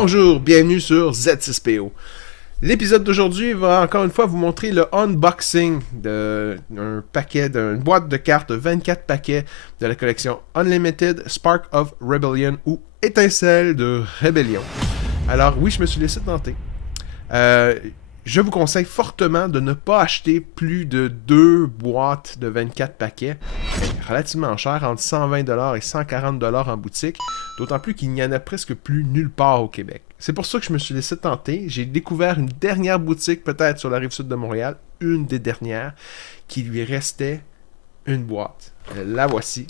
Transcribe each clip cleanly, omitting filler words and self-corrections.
Bonjour, bienvenue sur Z6PO. L'épisode d'aujourd'hui va encore une fois vous montrer le unboxing d'une boîte de cartes, 24 paquets de la collection Unlimited Spark of Rebellion ou Étincelle de Rébellion. Alors oui, je me suis laissé tenter. Je vous conseille fortement de ne pas acheter plus de 2 boîtes de 24 paquets, relativement cher, entre 120$ et 140$ en boutique, d'autant plus qu'il n'y en a presque plus nulle part au Québec. C'est pour ça que je me suis laissé tenter. J'ai découvert une dernière boutique, peut-être sur la rive sud de Montréal, une des dernières, qui lui restait une boîte. La voici.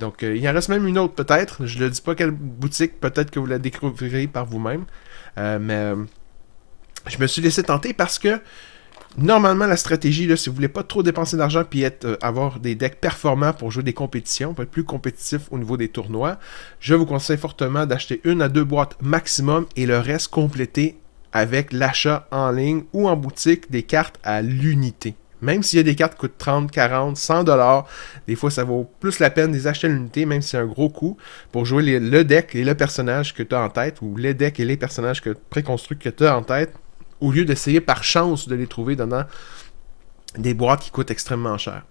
Donc, il en reste même une autre, peut-être. Je ne dis pas quelle boutique, peut-être que vous la découvrirez par vous-même. Mais je me suis laissé tenter parce que normalement, la stratégie, là, si vous voulez pas trop dépenser d'argent puis avoir des decks performants pour jouer des compétitions, pour être plus compétitif au niveau des tournois, je vous conseille fortement d'acheter 1 à 2 boîtes maximum et le reste compléter avec l'achat en ligne ou en boutique des cartes à l'unité. Même s'il y a des cartes qui coûtent 30, 40, 100$, des fois ça vaut plus la peine de les acheter à l'unité, même si c'est un gros coût, pour jouer le deck et le personnage que tu as en tête, ou les decks et les personnages préconstruits que tu as en tête, au lieu d'essayer par chance de les trouver dans des boîtes qui coûtent extrêmement cher.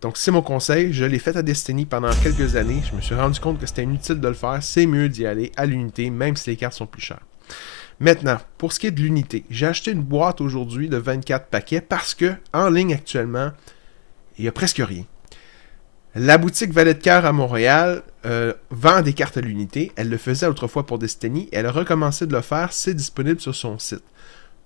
Donc c'est mon conseil, je l'ai fait à Destiny pendant quelques années, je me suis rendu compte que c'était inutile de le faire, c'est mieux d'y aller à l'unité, même si les cartes sont plus chères. Maintenant, pour ce qui est de l'unité, j'ai acheté une boîte aujourd'hui de 24 paquets parce que en ligne actuellement, il n'y a presque rien. La boutique Valet de Cœur à Montréal vend des cartes à l'unité, elle le faisait autrefois pour Destiny, elle a recommencé de le faire, c'est disponible sur son site.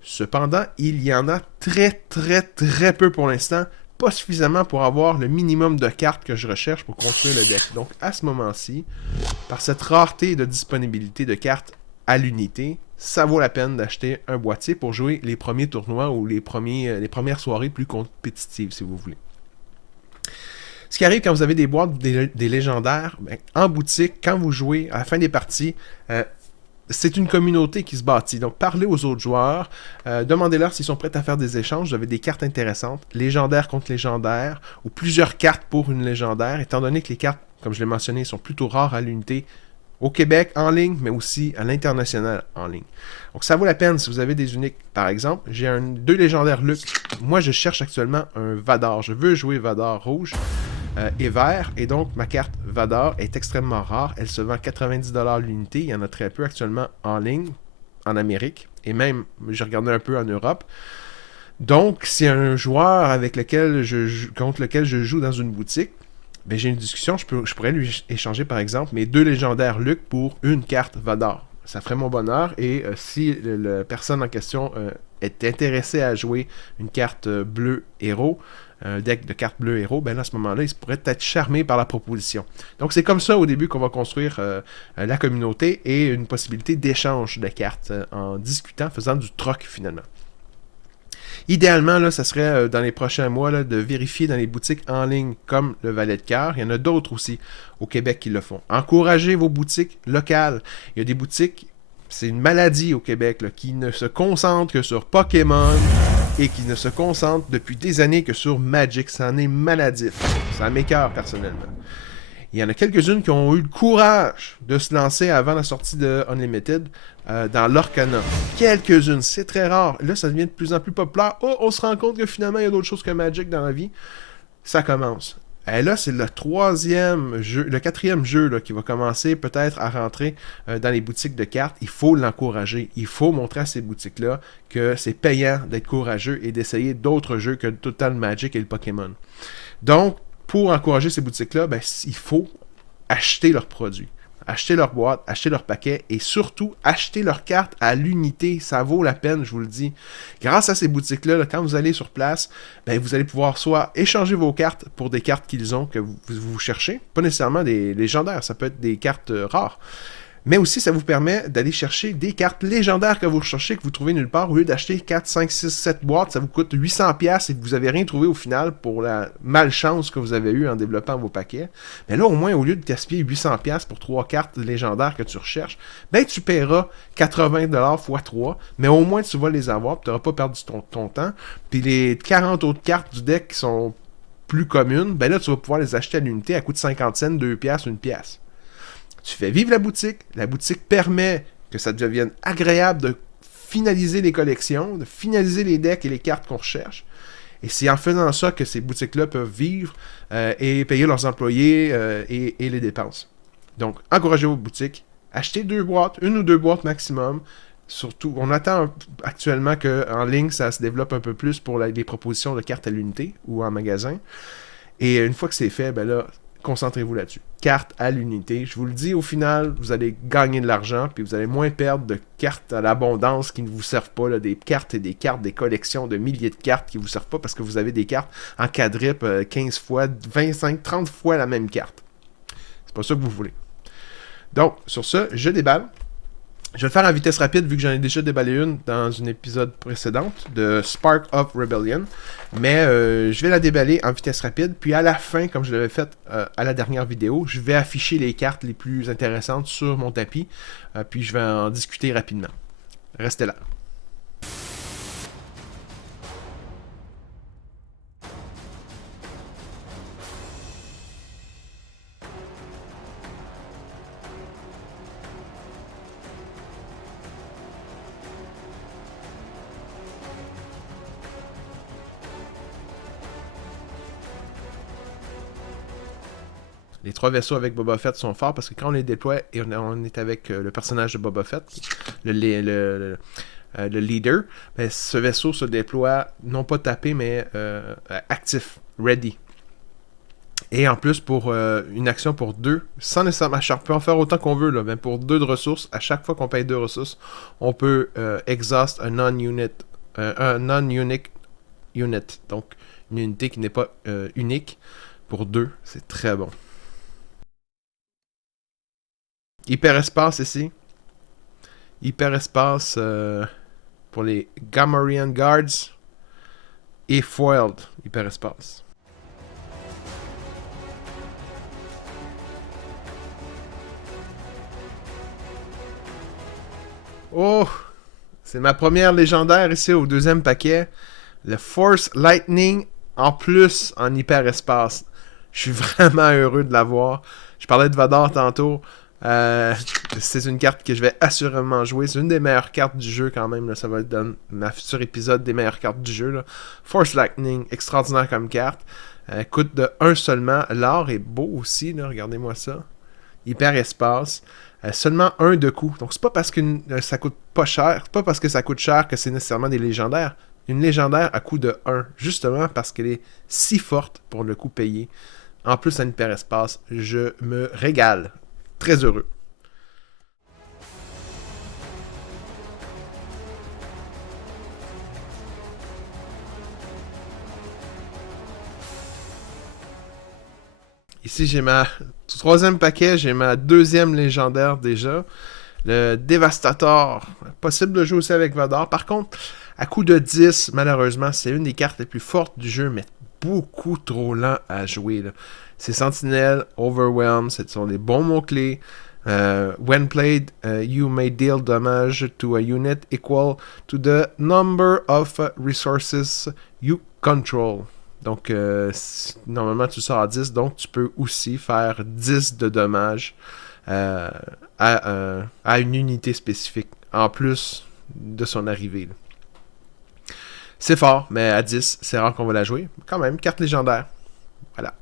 Cependant, il y en a très peu pour l'instant, pas suffisamment pour avoir le minimum de cartes que je recherche pour construire le deck. Donc à ce moment-ci, par cette rareté de disponibilité de cartes à l'unité, ça vaut la peine d'acheter un boîtier pour jouer les premiers tournois ou les premières soirées plus compétitives, si vous voulez. Ce qui arrive quand vous avez des boîtes des légendaires, en boutique, quand vous jouez à la fin des parties, c'est une communauté qui se bâtit. Donc, parlez aux autres joueurs, demandez-leur s'ils sont prêts à faire des échanges. Vous avez des cartes intéressantes, légendaires contre légendaires, ou plusieurs cartes pour une légendaire, étant donné que les cartes, comme je l'ai mentionné, sont plutôt rares à l'unité au Québec en ligne, mais aussi à l'international en ligne. Donc, ça vaut la peine si vous avez des uniques. Par exemple, j'ai 2 légendaires Luc. Moi, je cherche actuellement un Vador. Je veux jouer Vador rouge et vert, et donc ma carte Vador est extrêmement rare. Elle se vend 90$ l'unité. Il y en a très peu actuellement en ligne, en Amérique, et même, j'ai regardé un peu en Europe. Donc, si un joueur contre lequel je joue dans une boutique, ben, j'ai une discussion, je pourrais lui échanger par exemple mes 2 légendaires Luc pour une carte Vador. Ça ferait mon bonheur, et si la personne en question est intéressée à jouer une carte bleue héros, un deck de cartes bleues héros, ben là, à ce moment-là, il pourrait être charmé par la proposition. Donc c'est comme ça au début qu'on va construire la communauté et une possibilité d'échange de cartes en discutant, faisant du troc finalement. Idéalement, là, ça serait dans les prochains mois là, de vérifier dans les boutiques en ligne comme le Valet de Cœur. Il y en a d'autres aussi au Québec qui le font. Encouragez vos boutiques locales. Il y a des boutiques, c'est une maladie au Québec, là, qui ne se concentrent que sur Pokémon et qui ne se concentrent depuis des années que sur Magic. Ça en est maladif. Ça m'écoeure personnellement. Il y en a quelques-unes qui ont eu le courage de se lancer avant la sortie de Unlimited dans l'Orcana. Quelques-unes, c'est très rare. Là, ça devient de plus en plus populaire. Oh, on se rend compte que finalement, il y a d'autres choses que Magic dans la vie. Ça commence. Et là, c'est le 4e jeu là, qui va commencer peut-être à rentrer dans les boutiques de cartes. Il faut l'encourager. Il faut montrer à ces boutiques-là que c'est payant d'être courageux et d'essayer d'autres jeux que tout le temps le Magic et le Pokémon. Donc, pour encourager ces boutiques-là, ben, il faut acheter leurs produits, acheter leurs boîtes, acheter leurs paquets et surtout acheter leurs cartes à l'unité. Ça vaut la peine, je vous le dis. Grâce à ces boutiques-là, là, quand vous allez sur place, ben, vous allez pouvoir soit échanger vos cartes pour des cartes qu'ils ont que vous cherchez, pas nécessairement des légendaires, ça peut être des cartes rares. Mais aussi, ça vous permet d'aller chercher des cartes légendaires que vous recherchez, que vous trouvez nulle part. Au lieu d'acheter 4, 5, 6, 7 boîtes, ça vous coûte 800$ et que vous n'avez rien trouvé au final pour la malchance que vous avez eue en développant vos paquets. Mais là, au moins, au lieu de gaspiller 800$ pour 3 cartes légendaires que tu recherches, ben tu paieras 80$ x 3, mais au moins tu vas les avoir, tu n'auras pas perdu ton temps. Puis les 40 autres cartes du deck qui sont plus communes, ben là, tu vas pouvoir les acheter à l'unité à coût de 50 cents, 2$, 1$. Tu fais vivre la boutique permet que ça devienne agréable de finaliser les collections, de finaliser les decks et les cartes qu'on recherche. Et c'est en faisant ça que ces boutiques-là peuvent vivre et payer leurs employés et les dépenses. Donc, encouragez vos boutiques. Achetez 2 boîtes, 1 ou 2 boîtes maximum. Surtout, on attend actuellement qu'en ligne, ça se développe un peu plus pour les propositions de cartes à l'unité ou en magasin. Et une fois que c'est fait, ben là, concentrez-vous là-dessus. Cartes à l'unité. Je vous le dis, au final, vous allez gagner de l'argent, puis vous allez moins perdre de cartes à l'abondance qui ne vous servent pas, là, des cartes et des cartes, des collections de milliers de cartes qui ne vous servent pas parce que vous avez des cartes en quadruple 15 fois, 25, 30 fois la même carte. C'est pas ça que vous voulez. Donc, sur ce, je déballe. Je vais le faire en vitesse rapide vu que j'en ai déjà déballé une dans un épisode précédent de Spark of Rebellion. Mais je vais la déballer en vitesse rapide. Puis à la fin, comme je l'avais fait à la dernière vidéo, je vais afficher les cartes les plus intéressantes sur mon tapis. Puis je vais en discuter rapidement. Restez là. Les 3 vaisseaux avec Boba Fett sont forts parce que quand on les déploie et on est avec le personnage de Boba Fett, le leader, ben, ce vaisseau se déploie non pas tapé mais actif, ready. Et en plus, pour une action pour 2, sans nécessairement, on peut en faire autant qu'on veut, là, mais pour 2 de ressources, à chaque fois qu'on paye 2 ressources, on peut exhaust un non-unique unit. Donc, une unité qui n'est pas unique. Pour 2, c'est très bon. Hyperespace ici. Hyperespace pour les Gamorrean Guards. Et Foiled Hyperespace. Oh! C'est ma première légendaire ici au 2e paquet. Le Force Lightning en plus en hyperespace. Je suis vraiment heureux de l'avoir. Je parlais de Vador tantôt. C'est une carte que je vais assurément jouer. C'est une des meilleures cartes du jeu quand même. Là. Ça va être dans ma future épisode des meilleures cartes du jeu. Là. Force Lightning, extraordinaire comme carte. Coûte de 1 seulement. L'or est beau aussi. Là. Regardez-moi ça. Hyperespace. Seulement 1 de coup. Donc c'est pas parce que ça coûte pas cher. C'est pas parce que ça coûte cher que c'est nécessairement des légendaires. Une légendaire à coût de 1. Justement parce qu'elle est si forte pour le coût payé. En plus, en hyperespace, je me régale. Très heureux. Ici, j'ai ma 3e paquet, j'ai ma 2e légendaire déjà. Le Devastator. Possible de jouer aussi avec Vador. Par contre, à coup de 10, malheureusement, c'est une des cartes les plus fortes du jeu, mais beaucoup trop lent à jouer. Là. C'est Sentinelle, Overwhelm, ce sont les bons mots-clés. When played, you may deal damage to a unit equal to the number of resources you control. Donc, normalement, tu sors à 10, donc tu peux aussi faire 10 de dommages à une unité spécifique, en plus de son arrivée. Là. C'est fort, mais à 10, c'est rare qu'on va la jouer. Quand même, carte légendaire. Voilà.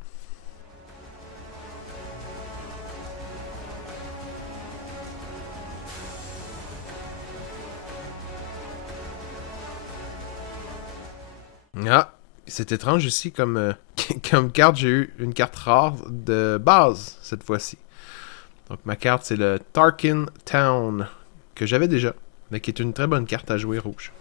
Ah, c'est étrange ici comme, comme carte. J'ai eu une carte rare de base cette fois-ci. Donc ma carte, c'est le Tarkin Town, que j'avais déjà, mais qui est une très bonne carte à jouer rouge.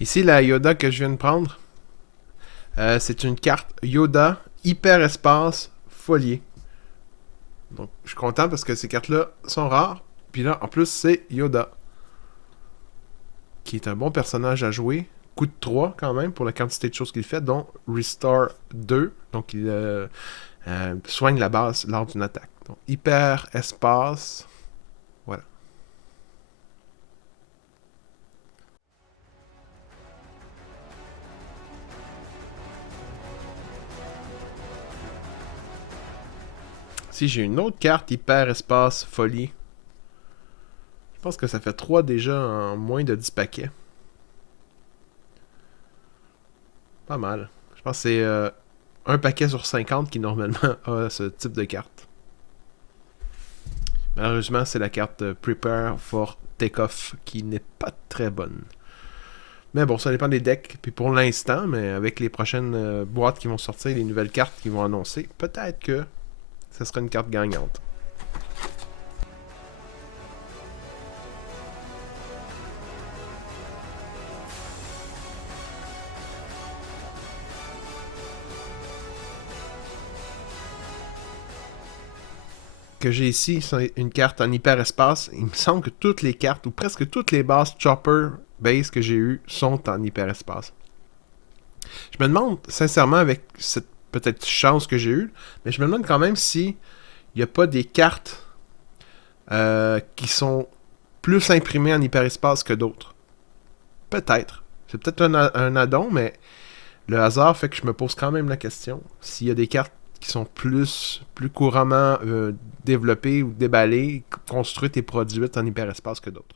Ici, la Yoda que je viens de prendre, c'est une carte Yoda Hyperespace Folier. Donc, je suis content parce que ces cartes-là sont rares. Puis là, en plus, c'est Yoda, qui est un bon personnage à jouer. coûte 3 quand même pour la quantité de choses qu'il fait, dont Restore 2. Donc il soigne la base lors d'une attaque. Donc hyper espace. Voilà. Si j'ai une autre carte hyper espace folie, je pense que ça fait 3 déjà en moins de 10 paquets. Pas mal. Je pense que c'est un paquet sur 50 qui normalement a ce type de carte. Malheureusement, c'est la carte Prepare for Takeoff qui n'est pas très bonne. Mais bon, ça dépend des decks. Puis pour l'instant, mais avec les prochaines boîtes qui vont sortir, les nouvelles cartes qui vont annoncer, peut-être que ce sera une carte gagnante. Que j'ai ici, c'est une carte en hyperespace. Il me semble que toutes les cartes, ou presque toutes les bases Chopper base que j'ai eues, sont en hyperespace. Je me demande, sincèrement, avec cette peut-être chance que j'ai eue, mais je me demande quand même si il n'y a pas des cartes qui sont plus imprimées en hyperespace que d'autres. Peut-être. C'est peut-être un addon, mais le hasard fait que je me pose quand même la question. S'il y a des cartes qui sont plus couramment développées ou déballées, construites et produites en hyperespace que d'autres.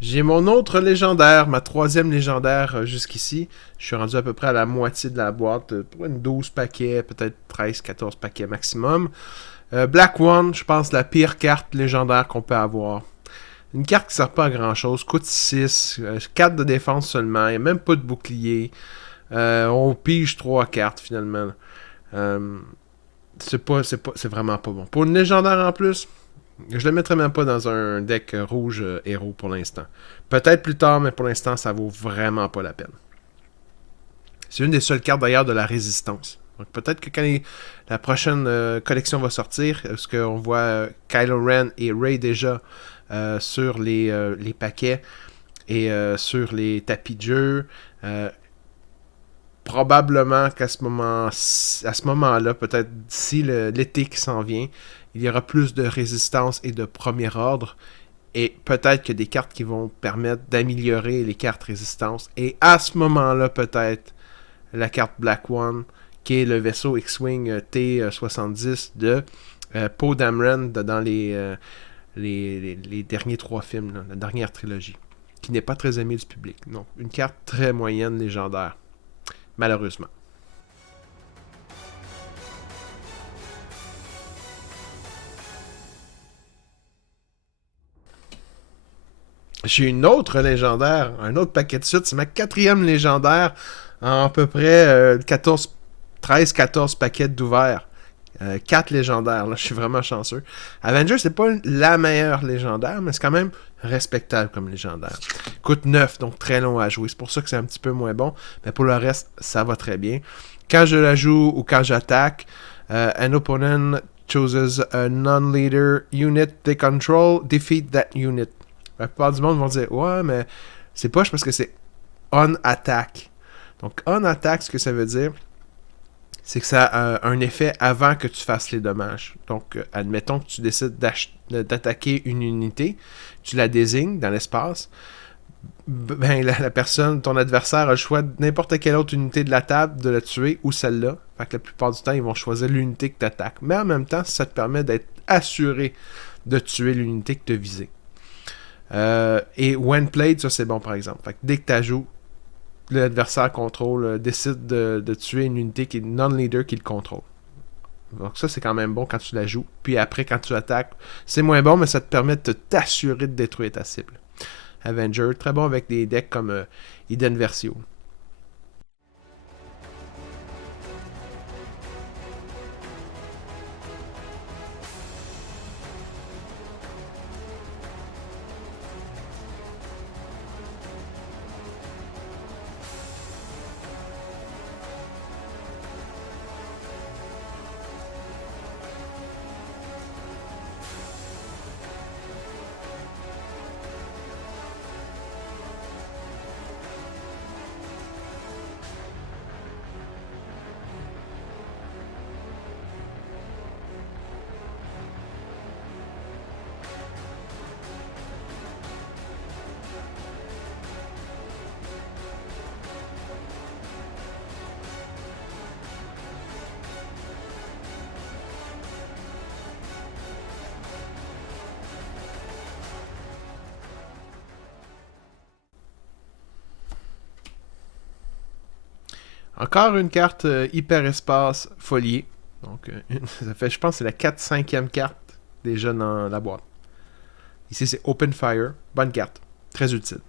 J'ai mon autre légendaire, ma troisième légendaire jusqu'ici. Je suis rendu à peu près à la moitié de la boîte, pour une 12 paquets, peut-être 13-14 paquets maximum. Black One, je pense la pire carte légendaire qu'on peut avoir. Une carte qui sert pas à grand chose, coûte 6, 4 de défense seulement, il n'y a même pas de bouclier. On pige 3 cartes finalement. C'est vraiment pas bon. Pour une légendaire en plus, je le mettrais même pas dans un deck rouge héros pour l'instant. Peut-être plus tard, mais pour l'instant, ça vaut vraiment pas la peine. C'est une des seules cartes d'ailleurs de la résistance. Donc peut-être que quand la prochaine collection va sortir, est-ce qu'on voit Kylo Ren et Rey déjà sur les paquets et sur les tapis de jeu, probablement qu'à ce moment-là, peut-être d'ici l'été qui s'en vient, il y aura plus de résistance et de premier ordre. Et peut-être que des cartes qui vont permettre d'améliorer les cartes résistance. Et à ce moment-là, peut-être la carte Black One, qui est le vaisseau X-Wing T-70 de Poe Dameron dans les derniers 3 films, là, la dernière trilogie, qui n'est pas très aimée du public. Non, une carte très moyenne légendaire, malheureusement. J'ai une autre légendaire, un autre paquet de suite. C'est ma 4e légendaire en à peu près 13-14 paquets d'ouverts. 4 légendaires, là, je suis vraiment chanceux. Avenger, c'est pas la meilleure légendaire, mais c'est quand même respectable comme légendaire. Coûte 9, donc très long à jouer. C'est pour ça que c'est un petit peu moins bon. Mais pour le reste, ça va très bien. Quand je la joue ou quand j'attaque, an opponent chooses a non-leader unit they control, defeat that unit. La plupart du monde vont dire ouais, mais c'est poche parce que c'est on attack. Donc on attack, ce que ça veut dire, c'est que ça a un effet avant que tu fasses les dommages. Donc admettons que tu décides d'attaquer une unité, tu la désignes dans l'espace. Ben, la personne, ton adversaire a le choix de n'importe quelle autre unité de la table de la tuer ou celle-là. Fait que la plupart du temps, ils vont choisir l'unité que tu attaques. Mais en même temps, ça te permet d'être assuré de tuer l'unité que tu as visée. Et when played, ça c'est bon par exemple. Fait que dès que tu joues, l'adversaire contrôle, décide de tuer une unité qui est non-leader qui le contrôle. Donc ça c'est quand même bon quand tu la joues. Puis après quand tu attaques, c'est moins bon, mais ça te permet de t'assurer de détruire ta cible. Avenger, très bon avec des decks comme Eden Versio. Encore une carte hyperespace foliée. Donc, ça fait, je pense, c'est la 4-5e carte déjà dans la boîte. Ici, c'est Open Fire. Bonne carte. Très utile.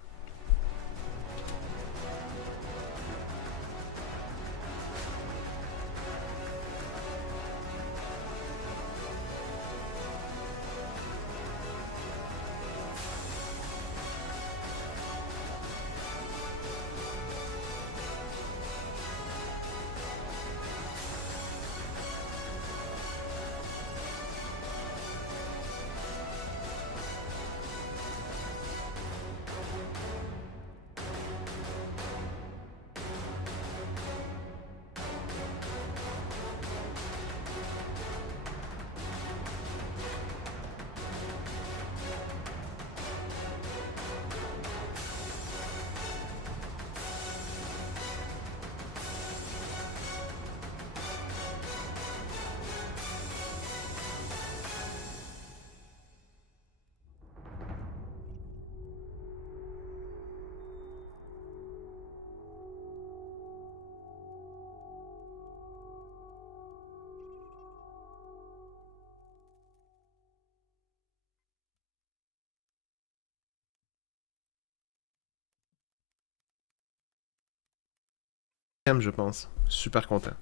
Je pense. Super content.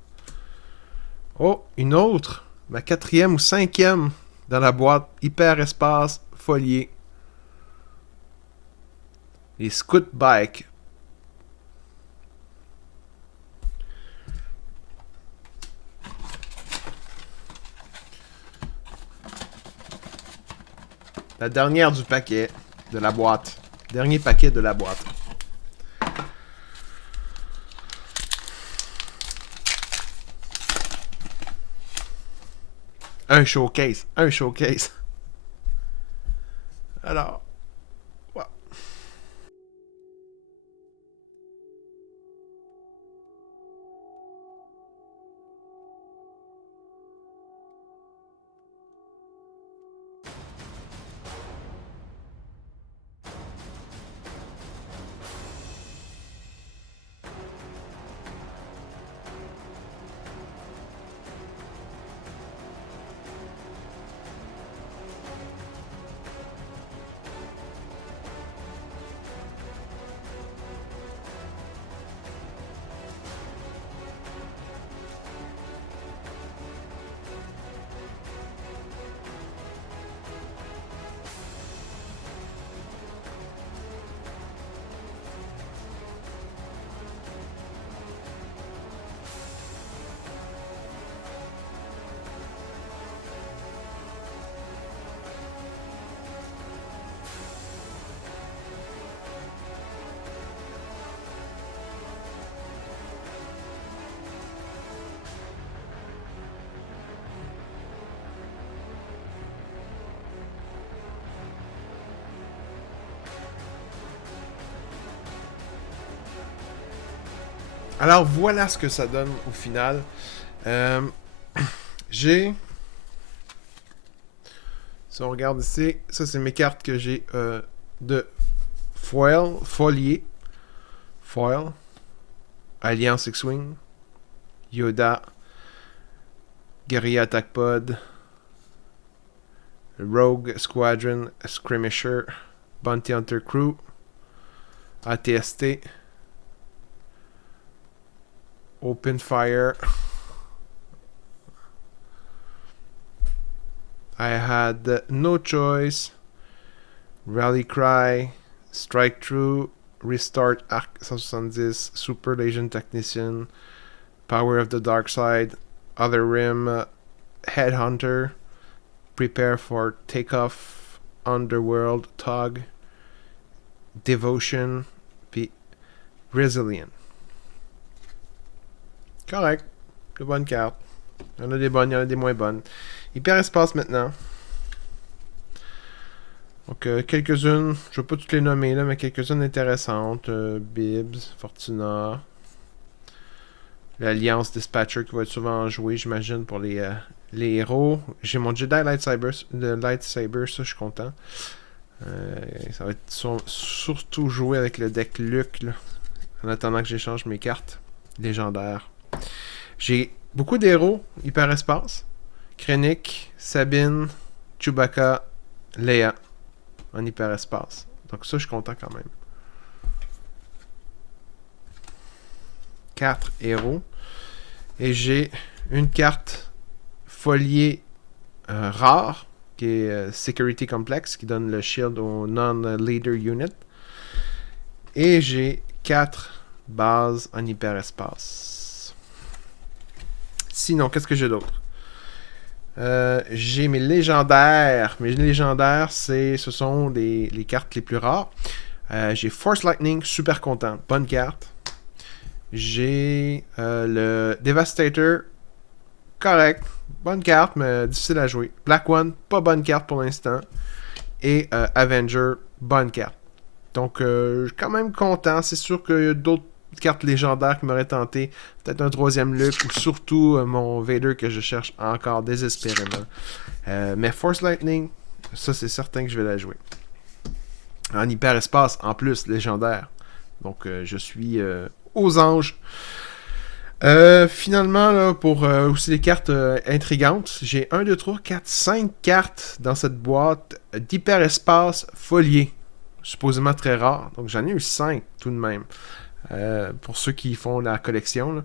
Oh, une autre. Ma 4e ou 5e dans la boîte. Hyper espace folié. Les Scoot Bike. La dernière du paquet de la boîte. Dernier paquet de la boîte. Un showcase. Un showcase. Alors. Ouais. Alors voilà ce que ça donne au final. Euh, j'ai. Si on regarde ici, ça c'est mes cartes que j'ai de Folier, Foil, Alliance X-Wing, Yoda, Guerrilla Attack Pod, Rogue Squadron Skirmisher, Bounty Hunter Crew, ATST, Open Fire. I had No Choice, Rally Cry, Strike True, Restart Arc 170, Super Legion Technician, Power of the Dark Side, Other Rim, Headhunter, Prepare for Takeoff, Underworld, Tog, Devotion, puis Resilient. Correct. De bonnes cartes. Il y en a des bonnes, il y en a des moins bonnes. Hyperespace maintenant. Donc, quelques-unes, je ne vais pas toutes les nommer, là, mais quelques-unes intéressantes. Bibs, Fortuna. L'Alliance Dispatcher qui va être souvent jouée, j'imagine, pour les héros. J'ai mon Jedi Lightsaber, ça je suis content. Ça va être surtout joué avec le deck Luke, là, en attendant que j'échange mes cartes. légendaire. J'ai beaucoup d'héros hyperespace. Krennic, Sabine, Chewbacca, Leia en hyperespace. Donc ça, je suis content quand même. 4 héros. Et j'ai une carte foliée rare, qui est Security Complex, qui donne le shield au Non-Leader Unit. Et j'ai 4 bases en hyperespace. Sinon, qu'est-ce que j'ai d'autre? J'ai mes légendaires. Mes légendaires, ce sont les cartes les plus rares. J'ai Force Lightning, super content. Bonne carte. J'ai le Devastator, correct. Bonne carte, mais difficile à jouer. Black One, pas bonne carte pour l'instant. Et Avenger, bonne carte. Donc, je suis quand même content. C'est sûr qu'il y a d'autres cartes légendaires qui m'auraient tenté. Peut-être un troisième look ou surtout mon Vader que je cherche encore désespérément. Mais Force Lightning, ça c'est certain que je vais la jouer. En hyperespace, en plus, légendaire. Donc, je suis aux anges. Finalement, là, pour aussi les cartes intrigantes, j'ai 1, 2, 3, 4, 5 cartes dans cette boîte d'hyperespace folié. Supposément très rare. Donc j'en ai eu 5 tout de même. Pour ceux qui font la collection.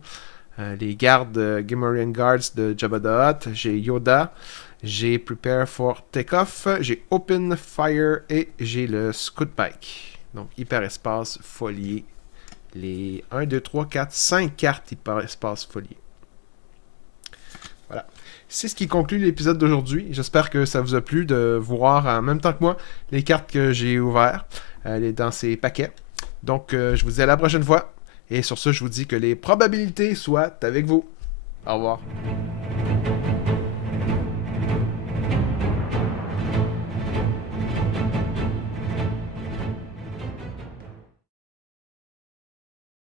Les gardes Gamorrean Guards de Jabba the Hutt. J'ai Yoda. J'ai Prepare for Takeoff. J'ai Open Fire. Et j'ai le Scout Bike. Donc hyperespace folié. Les 1, 2, 3, 4, 5 cartes hyperespace folié. Voilà. C'est ce qui conclut l'épisode d'aujourd'hui. J'espère que ça vous a plu de voir en même temps que moi les cartes que j'ai ouvertes dans ces paquets. Donc, je vous dis à la prochaine fois. Et sur ce, je vous dis que les probabilités soient avec vous. Au revoir.